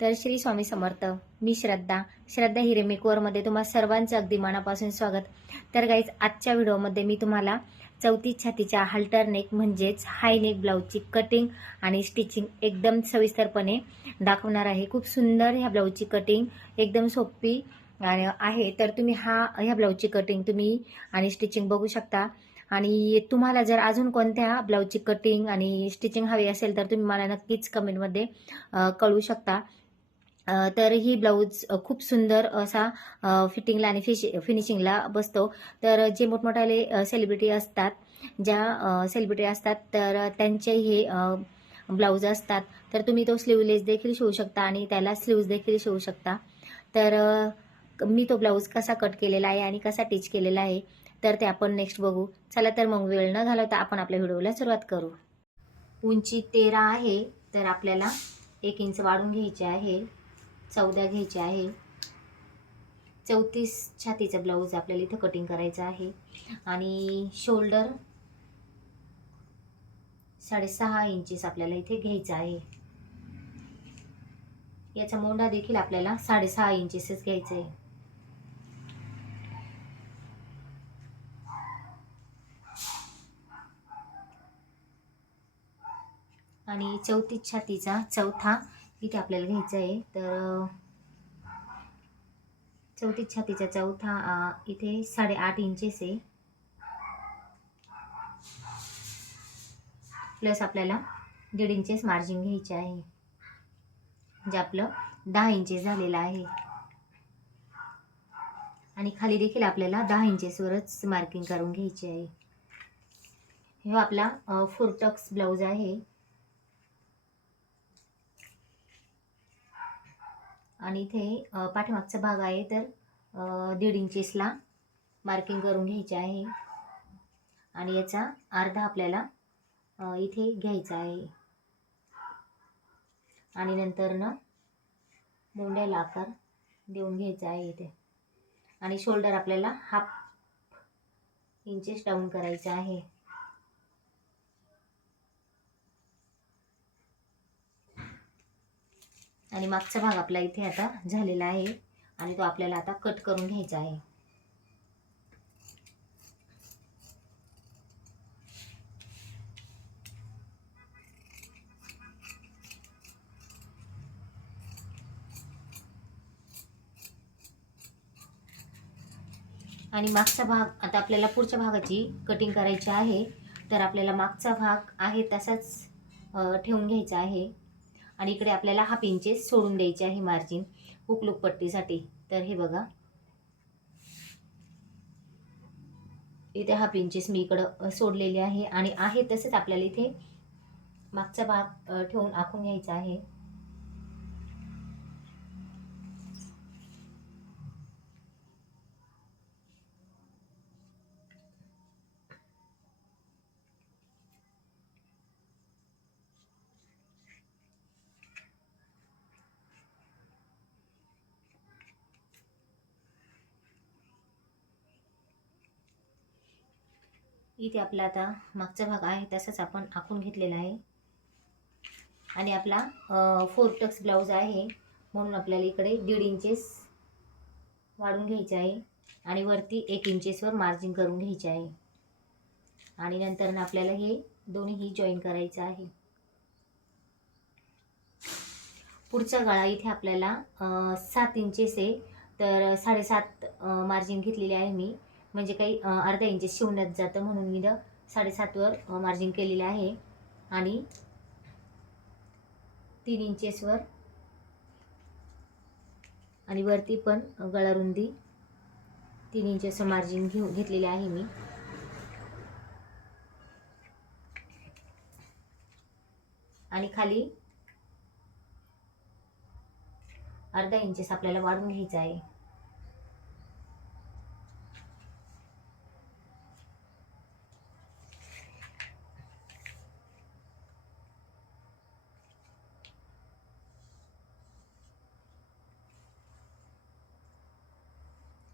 तर श्री स्वामी समर्थ मी श्रद्धा. श्रद्धा हिरे मेकवरमध्ये तुम्हा सर्वांचं अगदी मनापासून स्वागत. तर गाईज आजच्या व्हिडिओमध्ये मी तुम्हाला चौथी छातीच्या हाल्टर नेक म्हणजेच हाय नेक ब्लाऊजची कटिंग आणि स्टिचिंग एकदम सविस्तरपणे दाखवणार आहे. खूप सुंदर ह्या ब्लाऊजची कटिंग एकदम सोपी आहे. तर तुम्ही हा ह्या ब्लाऊजची कटिंग तुम्ही आणि स्टिचिंग बघू शकता. आणि तुम्हाला जर अजून कोणत्या ब्लाऊजची कटिंग आणि स्टिचिंग हवी असेल तर तुम्ही मला नक्कीच कमेंटमध्ये कळू कळवू शकता. तर ही ब्लाऊज खूप सुंदर असा फिटिंगला आणि फिश फिनिशिंगला बसतो. तर जे मोठमोठाले सेलिब्रिटी असतात ज्या सेलिब्रिटी असतात तर त्यांचे हे ब्लाऊज असतात. तर तुम्ही तो स्लीवलेस देखील शिवू शकता आणि त्याला स्लीव्ज देखील शिवू शकता. तर मी तो ब्लाऊज कसा कट केलेला आहे आणि कसा टिच केलेला आहे तर ते आपण नेक्स्ट बघू. चला तर मग वेळ न घालवता आपण आपल्या व्हिडिओला सुरुवात करू. उंची तेरा आहे तर आपल्याला एक इंच वाढून घ्यायचे आहे. चौदा घ्यायचे आहे. चौतीस छातीचा ब्लाऊज आपल्याला इथं कटिंग करायचं आहे. आणि शोल्डर साडेसहा इंचेस आपल्याला इथे घ्यायचा आहे. याचा मोंडा देखील आपल्याला साडेसहा इंचेसच घ्यायचा आहे. आणि चौतीस छातीचा चौथा इथे आपल्याला घ्यायचं आहे. तर चौथी छातीचा चौथा इथे साडेआठ इंचेस आहे. प्लस आपल्याला दीड इंचेस मार्जिन घ्यायचे आहे. जे आपलं दहा इंचेस झालेलं आहे. आणि खाली देखील आपल्याला दहा इंचेसवरच मार्किंग करून घ्यायची आहे. हे आपला फुरटक्स ब्लाऊज आहे. आणि इथे पाठीमागचा भाग आहे तर दीड इंचेसला मार्किंग करून घ्यायचे आहे. आणि याचा अर्धा आपल्याला इथे घ्यायचा आहे. आणि नंतर न मोंड्याला आकार देऊन घ्यायचा आहे इथे. आणि शोल्डर आपल्याला हाफ इंचेस डाऊन करायचा आहे. आणि मागचा भाग आपला इथे आता झालेला आहे आणि तो आपल्याला आता कट करून घ्यायचा आहे. आणि मागचा भाग आता आपल्याला पुढच्या भागाची कटिंग करायची आहे तर आपल्याला मागचा भाग आहे तसाच ठेवून घ्यायचा आहे. आणि इकडे आपल्याला हाफ इंचेस सोडून द्यायचे आहे मार्जिन हुकलूक पट्टीसाठी. तर हे बघा. इथे हाफ इंचेस मी इकडं सोडलेले आहे. आणि आहे तसेच आपल्याला इथे मागचा भाग ठेवून आखून घ्यायचा आहे. इथे आपला आता मागचा भाग आहे तसाच आपण आखून घेतलेला आहे. आणि आपला फोर टक्स ब्लाऊज आहे. म्हणून आपल्याला इकडे दीड इंचेस वाढून घ्यायचे आहे. आणि वरती एक इंचेसवर मार्जिन करून घ्यायचे आहे. आणि नंतर ना आपल्याला हे दोन्हीही जॉईन करायचं आहे. पुढचा गळा इथे आपल्याला सात इंचेस आहे. तर साडेसात मार्जिन घेतलेली आहे मी. म्हणजे काही अर्धा इंच शिवण्यात जातं म्हणून मी इथं साडेसातवर मार्जिन केलेलं आहे. आणि तीन इंचेसवर आणि वरती पण गळा रुंदी तीन इंचेसचं मार्जिन घेऊ घेतलेले आहे मी. आणि खाली अर्धा इंचेस आपल्याला वाढून घ्यायचं आहे.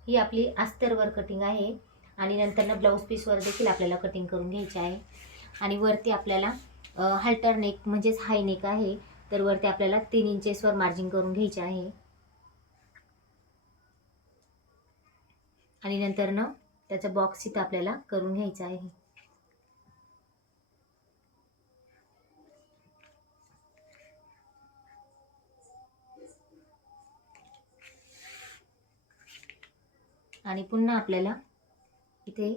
ही आपली अस्तरवर कटिंग आहे. आणि नंतरनं ब्लाऊज पीसवर देखील आपल्याला कटिंग करून घ्यायची आहे. आणि वरती आपल्याला हाल्टर नेक म्हणजेच हाय नेक आहे. तर वरती आपल्याला तीन इंचेसवर मार्जिंग करून घ्यायचे आहे. आणि नंतर त्याचा बॉक्स इथं आपल्याला करून घ्यायचा आहे. आणि पुन्हा आपल्याला इथे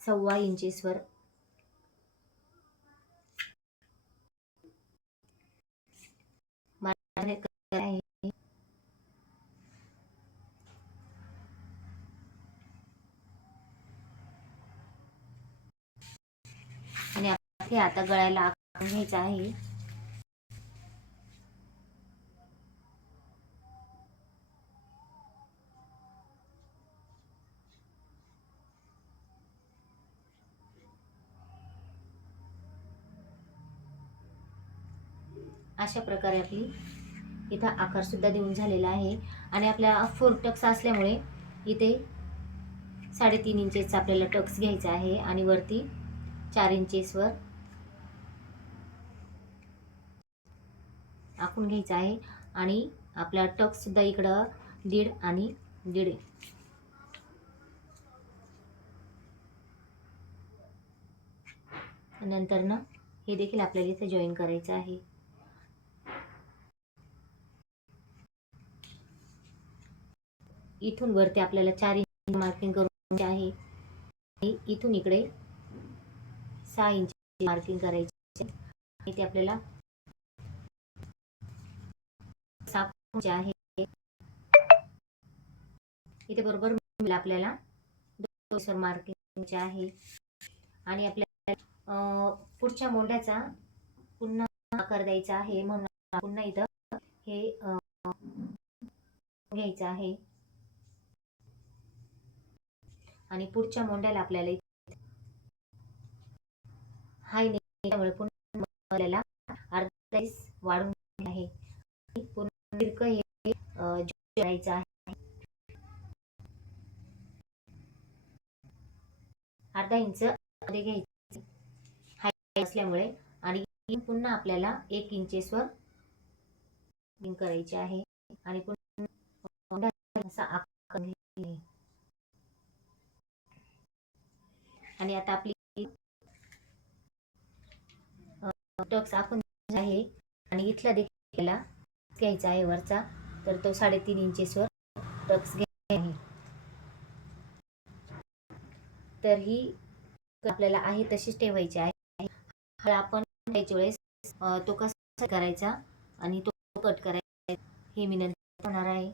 सव्वा इंचेसवर आणि आता गळ्याला आकार घ्यायचा आहे. अशा प्रकारे आपली इथं आकारसुद्धा देऊन झालेला आहे. आणि आपल्या फोर टक्स असल्यामुळे इथे साडेतीन इंचेसचा आपल्याला टक्स घ्यायचा आहे आणि वरती चार इंचेसवर आखून घ्यायचा आहे. आणि आपला टक्ससुद्धा इकडं दीड आणि दीड. नंतर ना हे देखील आपल्याला इथे जॉईन करायचं आहे. इथून वरती आपल्याला चार इंच मार्किंग करून आहे. आणि इथून इकडे सहा इंच मार्किंग करायची आहे. आपल्याला आहे. इथे बरोबर आपल्याला दोन मार्किंग आहे. आणि आपल्याला पुढच्या मोंड्याचा पुन्हा आकार द्यायचा आहे म्हणून पुन्हा इथं हे घ्यायचं आहे. आणि पुढच्या मोंड्याला आपल्याला हाय त्यामुळे पुन्हा आपल्याला अर्धा इंच वाढून आहे. पुन्हा दीर्घ हे करायचं आहे. अर्धा इंच मध्ये घ्यायचं. हाय असल्यामुळे आणि पुन्हा आपल्याला एक इंचेसवर लिंक करायची आहे. आणि पुन्हा असा आकार घ्यायचा आहे. आणि आता आपली टक्स आखून आहे. आणि इथला देखील घ्यायचा आहे वरचा. तर तो साडेतीन इंचेसवर टक्स घ्यायचा आहे. तर ही आपल्याला आहे तशीच ठेवायची आहे. आपण घ्यायच्या वेळेस तो कसा करायचा आणि तो कट करायचा हे मी नंतर होणार आहे.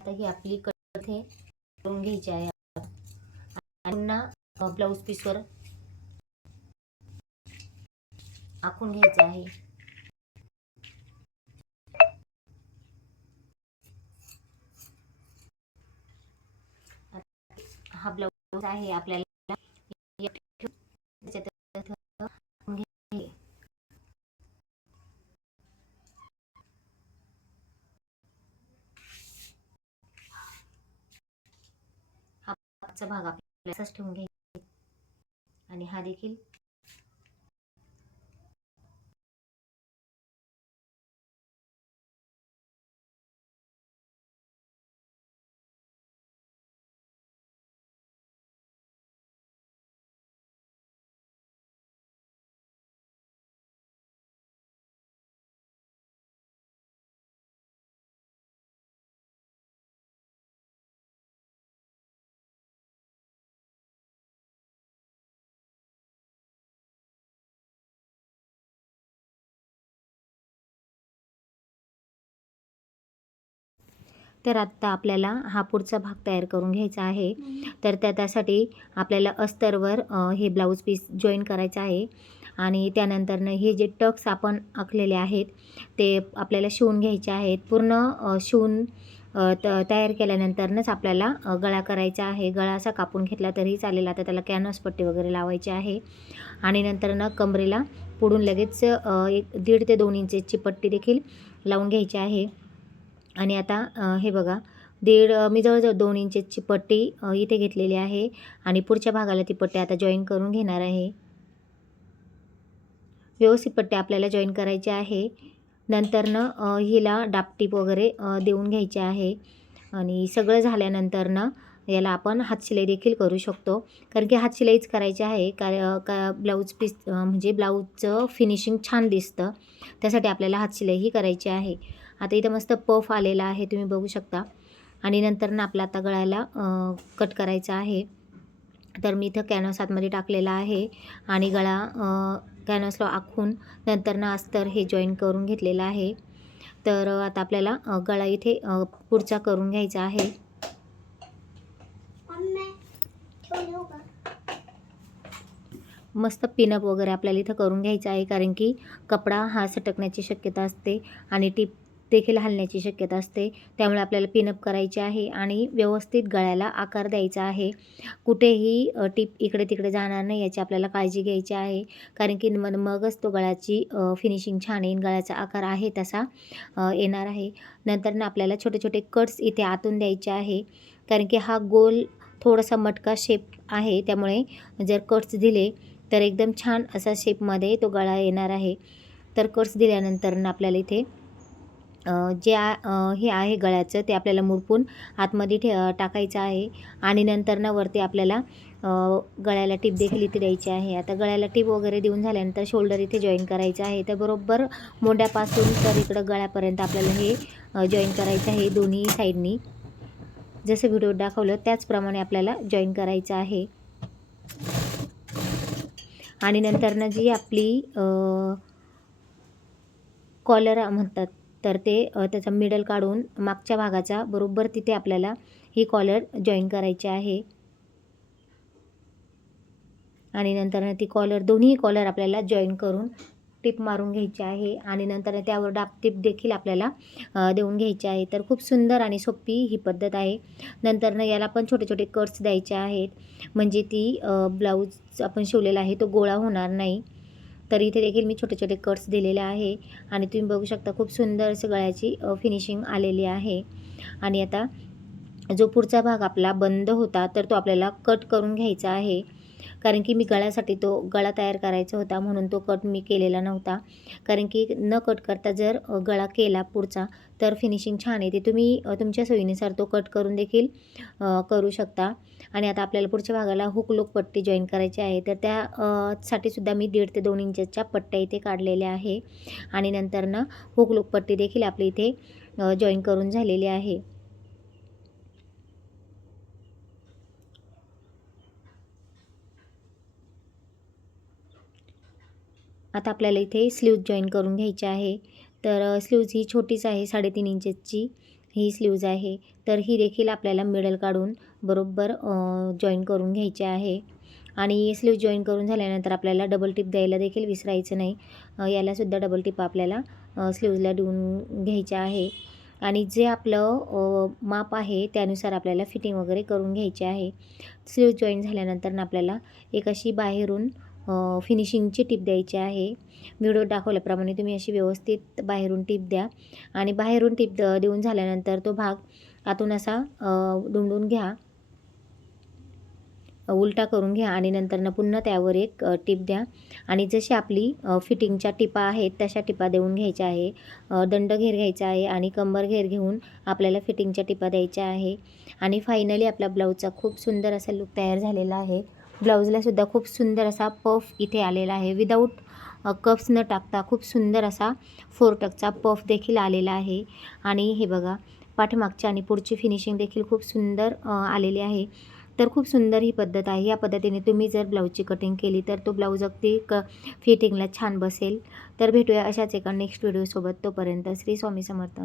आता ही आपली कट हे करून घ्यायची आहे. आणि पुन्हा ब्लाऊज पीसवर आखून घ्यायचं आहे. हा ब्लाऊज आहे आपल्याला त्याच्यात आखून घ्यायचे. मागचा भाग आपल्याला असाच ठेवून घ्यायचा. आणि हा देखील तर आत्ता आपल्याला हा पुढचा भाग तयार करून घ्यायचा आहे. तर त्या त्यासाठी आपल्याला अस्तरवर हे ब्लाऊज पीस जॉईन करायचं आहे. आणि त्यानंतरनं हे जे टक्स आपण आखलेले आहेत ते आपल्याला शिवून घ्यायचे आहेत. पूर्ण शिवून त तयार केल्यानंतरनंच आपल्याला गळा करायचा आहे. गळा असा कापून घेतला तरीही चालेल. आता त्याला कॅनव्हास पट्टी वगैरे लावायची आहे. आणि नंतरनं कमरेला पुढून लगेच एक दीड ते दोन इंचेसची पट्टी देखील लावून घ्यायची आहे. आणि आता हे बघा दीड मी जवळजवळ दोन इंचेसची पट्टी इथे घेतलेली आहे आणि पुढच्या भागाला ती पट्टी आता जॉईन करून घेणार आहे. व्यवस्थित पट्टी आपल्याला जॉईन करायची आहे. नंतरनं हिला डापटीप वगैरे देऊन घ्यायचे आहे. आणि सगळं झाल्यानंतरनं याला आपण हातशिलाई देखील करू शकतो. कारण की हातशिलाईच करायची आहे. का का ब्लाऊज पीस म्हणजे ब्लाऊजचं फिनिशिंग छान दिसतं. त्यासाठी आपल्याला हातशिलाईही करायची आहे. आता इथं मस्त पफ आलेला आहे तुम्ही बघू शकता. आणि नंतरनं आपला आता गळ्याला कट करायचा आहे. तर मी इथं कॅनव्हास आतमध्ये टाकलेला आहे आणि गळा कॅनव्हासला आखून नंतरनं अस्तर हे जॉईन करून घेतलेलं आहे. तर आता आपल्याला गळा इथे पुढचा करून घ्यायचा आहे. मस्त पिनअप वगैरे आपल्याला इथं करून घ्यायचं आहे कारण की कपडा हा सटकण्याची शक्यता असते आणि टीप देखील हलण्याची शक्यता असते. त्यामुळे आपल्याला पिनअप करायचे आहे आणि व्यवस्थित गळ्याला आकार द्यायचा आहे. कुठेही टीप इकडे तिकडे जाणार नाही याची आपल्याला काळजी घ्यायची आहे. कारण की मग मगच तो गळ्याची फिनिशिंग छान येईल गळ्याचा आकार आहे तसा येणार आहे. नंतर ना आपल्याला छोटे छोटे कट्स इथे आतून द्यायचे आहे. कारण की हा गोल थोडासा मटका शेप आहे. त्यामुळे जर कट्स दिले तर एकदम छान असा शेपमध्ये तो गळा येणार आहे. तर कट्स दिल्यानंतर आपल्याला इथे जे आ हे आहे गळ्याचं ते आपल्याला मुरपून आतमध्ये ठे टाकायचं आहे. आणि नंतर ना वरती आपल्याला गळ्याला टीप देखील इथे द्यायची आहे. आता गळ्याला टीप वगैरे देऊन झाल्यानंतर शोल्डर इथे जॉईन करायचं आहे. तर बरोबर मोंड्यापासून तर इकडं गळ्यापर्यंत आपल्याला हे जॉईन करायचं आहे दोन्ही साईडनी. जसं व्हिडिओ दाखवलं त्याचप्रमाणे आपल्याला जॉईन करायचं आहे. आणि नंतरनं जी आपली कॉलर म्हणतात तर ते त्याचा मिडल काढून मागच्या भागाचा बरोबर तिथे आपल्याला ही कॉलर जॉईन करायची आहे. आणि नंतर ती कॉलर दोन्ही कॉलर आपल्याला जॉईन करून टिप मारून घ्यायची आहे. आणि नंतर त्यावर डाप टिप देखील आपल्याला देऊन घ्यायची आहे. तर खूप सुंदर आणि सोपी ही पद्धत आहे. नंतरनं याला पण छोटे छोटे कट्स द्यायचे आहेत. म्हणजे ती ब्लाऊज आपण शिवलेला आहे तो गोळा होणार नाही. तर इथे देखील मी छोटे छोटे कट्स दिलेले आहे. आणि तुम्ही बघू शकता खूप सुंदर असं गळ्याची फिनिशिंग आलेली आहे. आणि आता जो पुढचा भाग आपला बंद होता तर तो आपल्याला कट करून घ्यायचा आहे. कारण की मी गळ्यासाठी तो गळा तयार करायचा होता म्हणून तो कट मी केलेला नव्हता. कारण की न कट करता जर गळा केला पुढचा तर फिनिशिंग छान येते. तुम्ही तुमच्या सोयीनुसार तो कट करून देखील करू शकता. आणि आता आपल्याला पुढच्या भागाला हुक लूक पट्टी जॉईन करायची आहे तर त्यासाठी सुद्धा मी दीड ते दोन इंचच्या पट्ट्या इथे काढलेल्या आहे. आणि नंतरनं हुक लूक पट्टी देखील आपली इथे जॉईन करून झालेली आहे. आता आपल्याला इथे स्लीव्ज जॉईन करून घ्यायची आहे. तर स्लीव्ज ही छोटीच आहे साडेतीन इंचची ही स्लीव्ज आहे. तर ही देखील आपल्याला मिडल काढून बरोबर जॉईन करून घ्यायची आहे. आणि स्लीव जॉईन करून झाल्यानंतर आपल्याला डबल टिप द्यायला देखील विसरायचं नाही. यालासुद्धा डबल टिप आपल्याला स्लीवजला देऊन घ्यायच्या आहे. आणि जे आपलं माप आहे त्यानुसार आपल्याला फिटिंग वगैरे करून घ्यायची आहे. स्लीव जॉईन झाल्यानंतर आपल्याला एक अशी बाहेरून फिनिशिंगची टीप द्यायची आहे. व्हिडिओ दाखवल्याप्रमाणे तुम्ही अशी व्यवस्थित बाहेरून टिप द्या. आणि बाहेरून टीप द देऊन झाल्यानंतर तो भाग आतून असा अ, दुमडून घ्या. उलटा करून घ्या आणि नंतरनं पुन्हा त्यावर एक टीप टिप द्या. आणि जशी आपली फिटिंगच्या टिपा आहेत तशा टिपा देऊन घ्यायच्या आहे. दंड घेर घ्यायचा आहे आणि कंबर घेर घेऊन आपल्याला फिटिंगच्या टिपा द्यायच्या आहे. आणि फायनली आपला ब्लाऊजचा खूप सुंदर असा लुक तयार झालेला आहे. ब्लाऊजलासुद्धा खूप सुंदर असा पफ इथे आलेला आहे. विदाऊट कप्स न टाकता खूप सुंदर असा फोर टकचा पफ देखील आलेला आहे. आणि हे बघा पाठीमागची आणि पुढची फिनिशिंग देखील खूप सुंदर आलेली आहे. तर खूप सुंदर ही पद्धत आहे. या पद्धतीने तुम्ही जर ब्लाऊजची कटिंग केली तर तो ब्लाऊज अगदी क फिटिंगला छान बसेल. तर भेटूया अशाच एका नेक्स्ट व्हिडिओसोबत तोपर्यंत श्री स्वामी समर्थ.